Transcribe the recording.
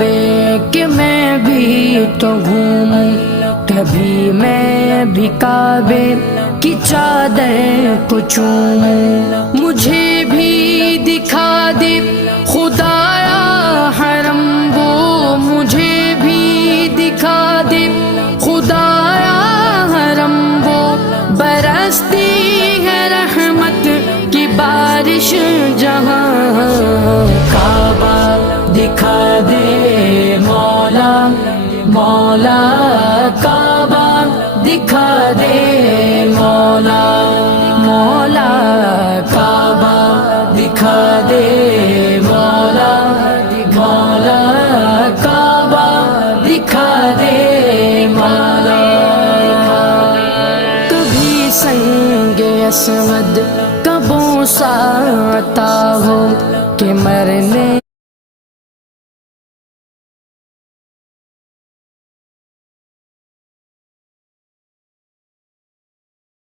کعبے کہ میں بھی تو گھوموں، کبھی میں بھی کعبے کی چادر کو چوموں، مجھے بھی دکھا دے خدایا حرم وہ، مجھے بھی دکھا دے خدایا حرم وہ، برستی ہے رحمت کی بارش جہاں، کعبہ دکھا دے مولا مولا، کعبہ دکھا دے مولا مولا، کعبہ دکھا دے مولا مولا، کعبہ دکھا دے مولا۔ کبھی سنگ اسود کا بوسہ عطا